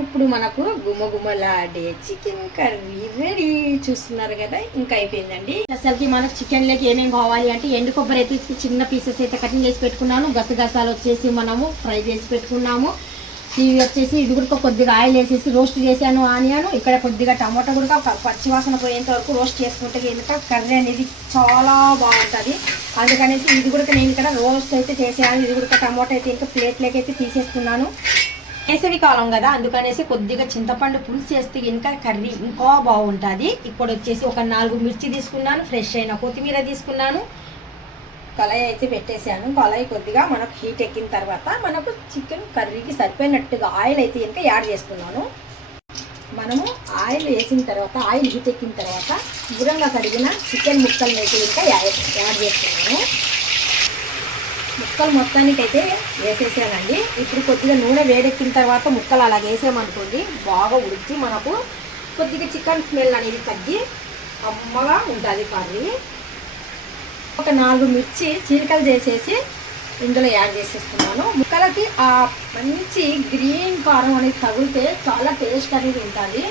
ఇప్పుడు మనకు గుమగుమలాడే చికెన్ కర్రీ రెడీ. చూస్తున్నారు కదా, ఇంకా అయిపోయిందండి. అసలుకి మనకు చికెన్లోకి ఏమేమి కావాలి అంటే ఎండు కొబ్బరి అయితే చిన్న పీసెస్ అయితే కటింగ్ చేసి పెట్టుకున్నాను. గసగసాలు వచ్చేసి మనము ఫ్రై చేసి పెట్టుకున్నాము. ఇవి వచ్చేసి ఇది కూడా కొద్దిగా ఆయిల్ వేసేసి రోస్ట్ చేశాను. ఆనియన్ ఇక్కడ కొద్దిగా టమాటా కూడా పచ్చివాసన పోయేంత వరకు రోస్ట్ చేసుకుంటే కనుక కర్రీ అనేది చాలా బాగుంటుంది. అందుకనేసి ఇది కూడా నేను ఇక్కడ రోస్ట్ అయితే చేసాను. ఇది కూడా టమాటా అయితే ఇంకా ప్లేట్లోకి అయితే తీసేస్తున్నాను. వేసవి కాలం కదా, అందుకనేసి కొద్దిగా చింతపండు పులుసు వేస్తే ఇంకా కర్రీ ఇంకా బాగుంటుంది. ఇప్పుడు వచ్చేసి ఒక 4 మిర్చి తీసుకున్నాను, ఫ్రెష్ అయిన కొత్తిమీర తీసుకున్నాను. కళాయి అయితే పెట్టేశాను. కళాయి కొద్దిగా మనకు హీట్ ఎక్కిన తర్వాత మనకు చికెన్ కర్రీకి సరిపోయినట్టుగా ఆయిల్ అయితే ఇంకా యాడ్ చేసుకున్నాను. మనము ఆయిల్ వేసిన తర్వాత ఆయిల్ హీట్ ఎక్కిన తర్వాత దూరంగా కడిగిన చికెన్ ముక్కలను అయితే ఇంకా యాడ్ చేస్తున్నాను. ముక్కలు మొత్తానికి అయితే వేసేసానండి. ఇప్పుడు కొద్దిగా నూనె వేడెక్కిన తర్వాత ముక్కలు అలా వేసామనుకోండి, బాగా ఉడిచి మనకు కొద్దిగా చికెన్ స్మెల్ అనేది తగ్గి అమ్మగా ఉంటుంది కర్రీ. ఒక 4 మిర్చి చీలికలు చేసేసి ఇందులో యాడ్ చేసేస్తున్నాను. ముక్కలకి ఆ మంచి గ్రీన్ కారం అనేది తగిలితే చాలా టేస్ట్ అనేది ఉంటుంది.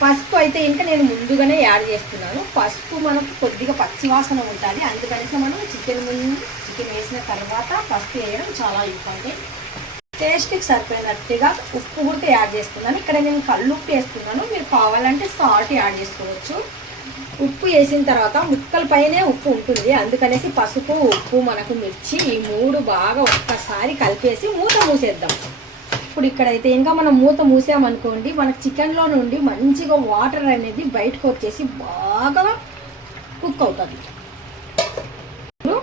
పసుపు అయితే ఇంకా నేను ముందుగానే యాడ్ చేస్తున్నాను. పసుపు మనకు కొద్దిగా పచ్చివాసన ఉంటుంది, అందుకనేసి మనం చికెన్ వేసిన తర్వాత పసుపు వేయడం చాలా ఇంపార్టెంట్. టేస్ట్కి సరిపోయినట్టుగా ఉప్పు కూడా యాడ్ చేస్తున్నాను. ఇక్కడ నేను కల్లుప్పు వేస్తున్నాను, మీరు కావాలంటే సాల్ట్ యాడ్ చేసుకోవచ్చు. ఉప్పు వేసిన తర్వాత ముక్కల పైనే ఉప్పు ఉంటుంది, అందుకనేసి పసుపు ఉప్పు మనకు మిర్చి ఈ 3 బాగా ఒక్కసారి కలిపేసి మూత మూసేద్దాం. ఇప్పుడు ఇక్కడైతే ఇంకా మనం మూత మూసామనుకోండి, మనకు చికెన్లో నుండి మంచిగా వాటర్ అనేది బయటకు వచ్చేసి బాగా కుక్ అవుతుంది. ఇప్పుడు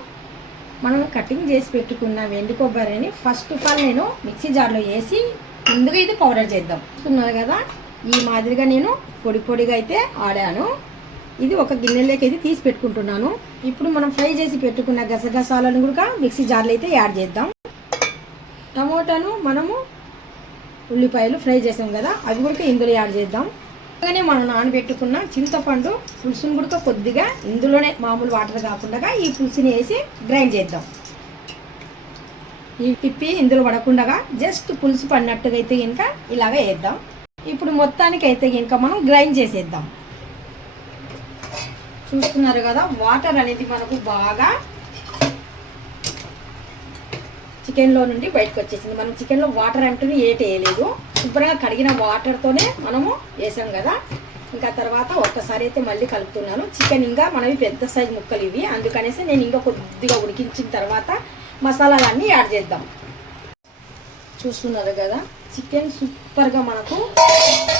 మనం కటింగ్ చేసి పెట్టుకున్న ఎండు కొబ్బరిని ఫస్ట్ ఆఫ్ ఆల్ నేను మిక్సీ జార్లో వేసి ముందుగా అయితే పౌడర్ చేద్దాం. చూస్తున్నారు కదా, ఈ మాదిరిగా నేను పొడి పొడిగా అయితే ఆడాను. ఇది ఒక గిన్నెలోకి అయితే తీసి పెట్టుకుంటున్నాను. ఇప్పుడు మనం ఫ్రై చేసి పెట్టుకున్న గసగసాలను కూడా మిక్సీ జార్లో అయితే యాడ్ చేద్దాం. టమోటాను మనము ఉల్లిపాయలు ఫ్రై చేసాం కదా, అవి కూడా ఇందులో యాడ్ చేద్దాం. అలాగే మనం నానబెట్టుకున్న చింతపండు పులుసును కూడా కొద్దిగా ఇందులోనే మామూలు వాటర్ కాకుండా ఈ పులుసుని వేసి గ్రైండ్ చేద్దాం. ఈ తిప్పి ఇందులో పడకుండా జస్ట్ పులుసు పడినట్టుగా అయితే ఇంకా ఇలాగ వేద్దాం. ఇప్పుడు మొత్తానికి అయితే ఇంకా మనం గ్రైండ్ చేసేద్దాం. చూస్తున్నారు కదా, వాటర్ అనేది మనకు బాగా చికెన్లో నుండి బయటకు వచ్చేసింది. మనం చికెన్లో వాటర్ అంటూనే వేయలేదు, శుభ్రంగా కడిగిన వాటర్తోనే మనము వేసాం కదా. ఇంకా తర్వాత ఒక్కసారి అయితే మళ్ళీ కలుపుతున్నాను. చికెన్ ఇంకా మనవి పెద్ద సైజు ముక్కలు ఇవి, అందుకనేసి నేను ఇంకా కొద్దిగా ఉడికించిన తర్వాత మసాలాలన్నీ యాడ్ చేద్దాం. చూస్తున్నారు కదా, చికెన్ సూపర్గా మనకు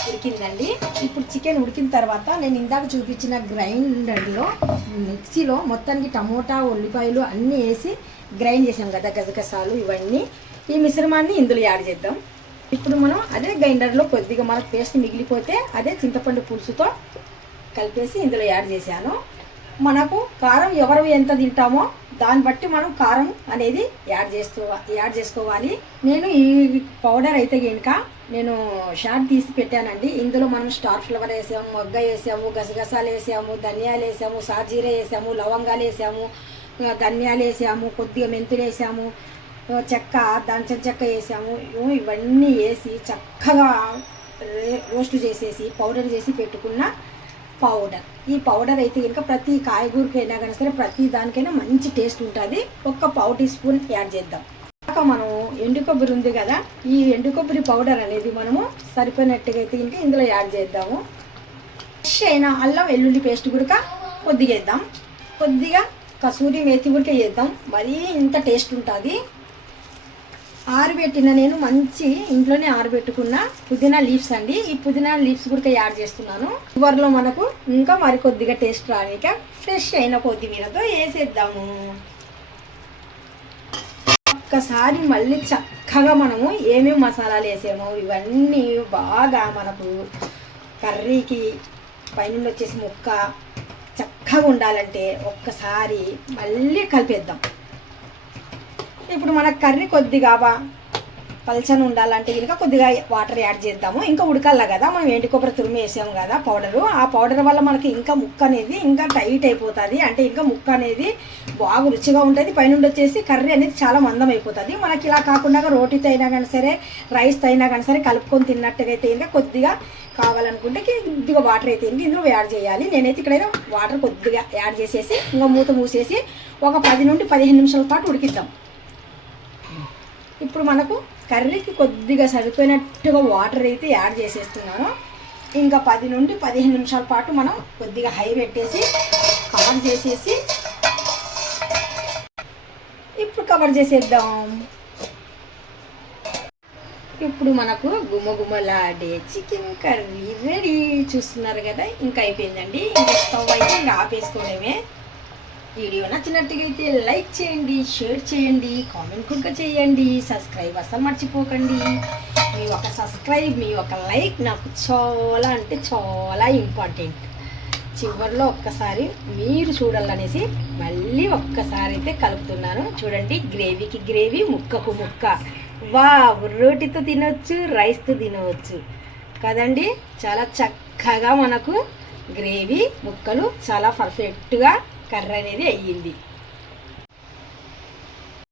ఉడికిందండి. ఇప్పుడు చికెన్ ఉడికిన తర్వాత నేను ఇందాక చూపించిన గ్రైండర్లో మిక్సీలో మొత్తానికి టమోటా ఉల్లిపాయలు అన్నీ వేసి గ్రైండ్ చేసాం కదా, గసగసాలు ఇవన్నీ, ఈ మిశ్రమాన్ని ఇందులో యాడ్ చేద్దాం. ఇప్పుడు మనం అదే గ్రైండర్లో కొద్దిగా మనకు పేస్ట్ మిగిలిపోతే అదే చింతపండు పులుసుతో కలిపేసి ఇందులో యాడ్ చేశాను. మనకు కారం ఎవరు ఎంత తింటామో దాన్ని బట్టి మనం కారం అనేది యాడ్ చేసుకోవాలి. నేను ఈ పౌడర్ అయితే కనుక నేను షార్ట్ తీసి పెట్టానండి. ఇందులో మనం స్టార్ ఫ్లవర్ వేసాము, మొగ్గ వేసాము, గసగసాలు వేసాము, ధనియాలు వేసాము, సాజీర వేసాము, లవంగాలు వేసాము, ధనియాలు వేసాము, కొద్దిగా మెంతులు వేసాము, చెక్క దాల్చిన చెక్క వేసాము. ఇవన్నీ వేసి చక్కగా రోస్ట్ చేసేసి పౌడర్ చేసి పెట్టుకున్న పౌడర్. ఈ పౌడర్ అయితే ఇంకా ప్రతి కాయగూరకైనా కానీ సరే ప్రతి దానికైనా మంచి టేస్ట్ ఉంటుంది. ఒక పావు టీ స్పూన్ యాడ్ చేద్దాం. మనం ఎండు కొబ్బరి ఉంది కదా, ఈ ఎండు కొబ్బరి పౌడర్ అనేది మనము సరిపోయినట్టుగా అయితే ఇంకా ఇందులో యాడ్ చేద్దాము. ఫ్రెష్ అయిన అల్లం వెల్లుల్లి పేస్ట్ కూడా కొద్దిగా వేద్దాం. కొద్దిగా కసూరి మేతి కూడా వేద్దాం, మరీ ఇంత టేస్ట్ ఉంటుంది. ఆరబెట్టిన నేను మంచి ఇంట్లోనే ఆరబెట్టుకున్న పుదీనా లీవ్స్ అండి, ఈ పుదీనా లీవ్స్ కూడా యాడ్ చేస్తున్నాను. చివరిలో మనకు ఇంకా మరికొద్దిగా టేస్ట్ రానిక ఫ్రెష్ అయిన కొత్తిమీరతో వేసేద్దాము. ఒక్కసారి మళ్ళీ చక్కగా మనము ఏమేమి మసాలాలు వేసామో ఇవన్నీ బాగా మనకు కర్రీకి పైన వచ్చేసి ముక్క చక్కగా ఉండాలంటే ఒక్కసారి మళ్ళీ కలిపేద్దాం. ఇప్పుడు మన కర్రీ కొద్దిగా పల్చని ఉండాలంటే కనుక కొద్దిగా వాటర్ యాడ్ చేద్దాము. ఇంకా ఉడకల్లా కదా, మనం ఎండు కొబ్బరి తురిమి వేసాము కదా పౌడరు, ఆ పౌడర్ వల్ల మనకి ఇంకా ముక్క అనేది ఇంకా టైట్ అయిపోతుంది. అంటే ఇంకా ముక్క అనేది బాగా రుచిగా ఉంటుంది. పైనుండి వచ్చేసి కర్రీ అనేది చాలా మందం అయిపోతుంది. మనకి ఇలా కాకుండా రోటీతో అయినా కానీ సరే, రైస్తో అయినా కానీ సరే కలుపుకొని తిన్నట్టుగా అయితే ఇంకా కొద్దిగా కావాలనుకుంటే కొద్దిగా వాటర్ అయితే ఇంకా ఇందులో యాడ్ చేయాలి. నేనైతే ఇక్కడైతే వాటర్ కొద్దిగా యాడ్ చేసేసి ఇంకా మూత మూసేసి ఒక 10 నుండి 15 నిమిషాల పాటు ఉడికిద్దాం. ఇప్పుడు మనకు కర్రీకి కొద్దిగా సరిపోయినట్టుగా వాటర్ అయితే యాడ్ చేసేస్తున్నాను. ఇంకా 10 నుండి 15 నిమిషాల పాటు మనం కొద్దిగా హై పెట్టేసి కవర్ చేసేసి ఇప్పుడు కవర్ చేసేద్దాం. ఇప్పుడు మనకు గుమగుమలాడే చికెన్ కర్రీ రెడీ. చూస్తున్నారు కదా, ఇంకా అయిపోయిందండి. ఇంకా స్టవ్ అయితే ఇంకా ఆపేసుకోవడమే. వీడియో నచ్చినట్టుగా అయితే లైక్ చేయండి, షేర్ చేయండి, కామెంట్ కూడా చేయండి, సబ్స్క్రైబ్ అసలు మర్చిపోకండి. మీ ఒక సబ్స్క్రైబ్, మీ ఒక లైక్ నాకు చాలా అంటే చాలా ఇంపార్టెంట్. చివరిలో ఒక్కసారి మీరు చూడాలనేసి మళ్ళీ ఒక్కసారి అయితే కలుపుతున్నాను. చూడండి, గ్రేవీకి గ్రేవీ, ముక్కకు ముక్క. రోటీతో తినవచ్చు, రైస్తో తినవచ్చు కదండి. చాలా చక్కగా మనకు గ్రేవీ ముక్కలు చాలా పర్ఫెక్ట్గా కర్రీ అనేది అయ్యింది.